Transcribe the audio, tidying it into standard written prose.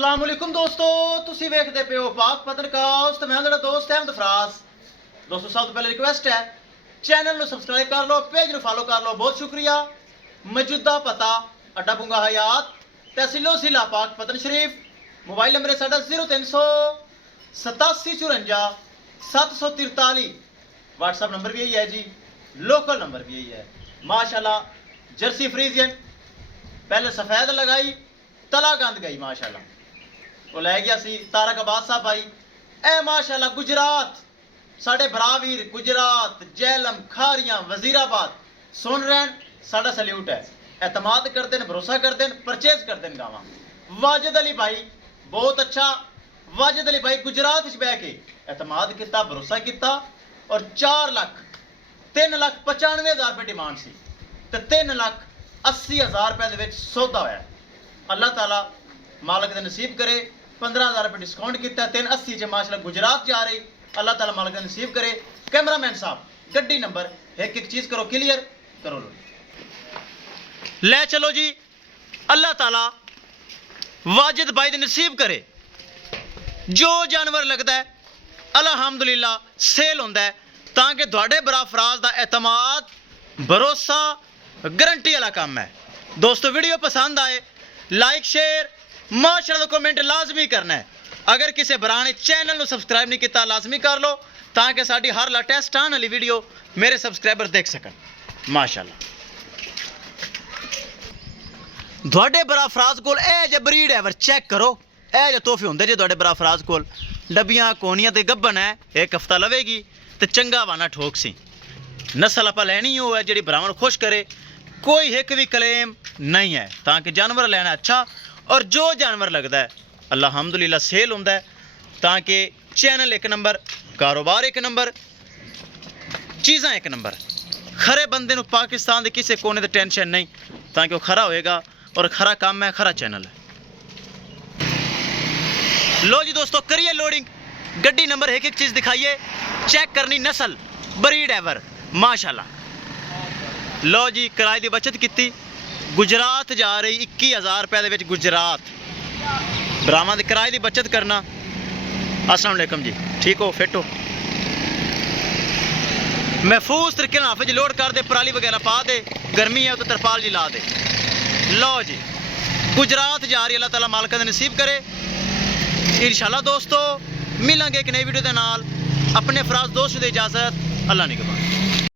अस्सलाम वालेकुम दोस्तों, तुसी वेखदे पे हो पाक पत्रकास्ट। मैं मेरा दोस्त अहमद फराज। दोस्तों सब तो पहले रिक्वेस्ट है चैनल ਨੂੰ ਸਬਸਕ੍ਰਾਈਬ ਕਰ ਲਓ, पेज ਨੂੰ फॉलो कर लो। बहुत शुक्रिया। मौजूदा पता अड्डा बुंगा हयात, तहसीलो जिला पाक पतन शरीफ। मोबाइल नंबर है साडा 0300 87 54 743। व्हाट्सएप नंबर भी यही है जी, लोकल नंबर भी यही है। माशाल्लाह जर्सी फ्रीजियन पहले सफेद लगाई, तला गंद गई माशाल्लाह। वो लै गया सी तारक अब्बास साहब भाई। ए माशाल्लाह गुजरात साढ़े भरावीर गुजरात जैलम खारियां वजीराबाद सुन रहे हैं, साड़ा सल्यूट है। एतमाद करते हैं, भरोसा करते हैं, परचेज करते हैं गावां। वाजिद अली भाई बहुत अच्छा। वाजिद अली भाई गुजरात बह के एतमाद किया, भरोसा किया और 3,95,000 रुपये डिमांड सी ते 3,80,000 रुपये सौदा होया। अल्लाह ताला मालक ने नसीब करे। 15,000 रुपये डिस्काउंट किया, 380 च माशाल्लाह गुजरात जा रही। अल्लाह ताला मालक ने नसीब करे। कैमरामैन साहब गड्डी नंबर एक एक चीज़ करो क्लियर करो, ले चलो जी। अल्लाह ताला वाजिद भाई दे नसीब करे। जो जानवर लगता है अल्हम्दुलिल्लाह सेल होंदा है, ताकि तुहाडे भरा फराज दा एतमाद भरोसा गारंटी वाला काम है। दोस्तों वीडियो पसंद आए लाइक शेयर माशाल्लाह कमेंट लाजमी करना है। अगर किसी भरा ने चैनल को सबसक्राइब नहीं किया लाजमी कर लो, ताकि साड़ी हर लेटेस्ट आने वाली वीडियो मेरे सबसक्राइबर देख सकन। माशाल्लाह तुहाडे भरा फराज कोल ए जे ब्रीड है, चेक करो। ए जे तोहफे होंदे जे तुहाडे भरा फराज कोल। डबियां कोनियां ते गब्बन है, एक हफ्ता लवेगी तो चंगा वाना ठोक सी। नस्ल आप लैनी हो है जी भरावां खुश करे। कोई एक भी क्लेम नहीं है, ताकि जानवर लेना अच्छा। और जो जानवर लगता है अल्हम्दुलिल्लाह सेल होंदा है, ताकि चैनल एक नंबर, कारोबार एक नंबर, चीज़ां एक नंबर। खरे बंदे नूं पाकिस्तान के किसी कोने की टेंशन नहीं, ताकि वह खरा होएगा। और खरा काम है, खरा चैनल है। लो जी दोस्तों करिए लोडिंग। गड्डी नंबर एक एक चीज़ दिखाइए, चेक करनी नस्ल ब्रीड एवर माशाल्लाह। लो जी किराए की बचत की, गुजरात जा रही 21,000 रुपये के गुजरात। भरावां दे किराए की बचत करना। अस्सलाम वालेकुम जी, ठीक हो फिट हो। महफूज तरीके हाफिज लोड कर दे, पराली वगैरह पा दे, गर्मी है तो तरपाल जी ला दे। लो जी गुजरात जा रही, अल्लाह ताला मालिक ने नसीब करे। इंशाल्लाह दोस्तों मिलेंगे एक नई वीडियो के नाल। अपने फराज दोस्त की इजाज़त, अल्लाह निगहबान।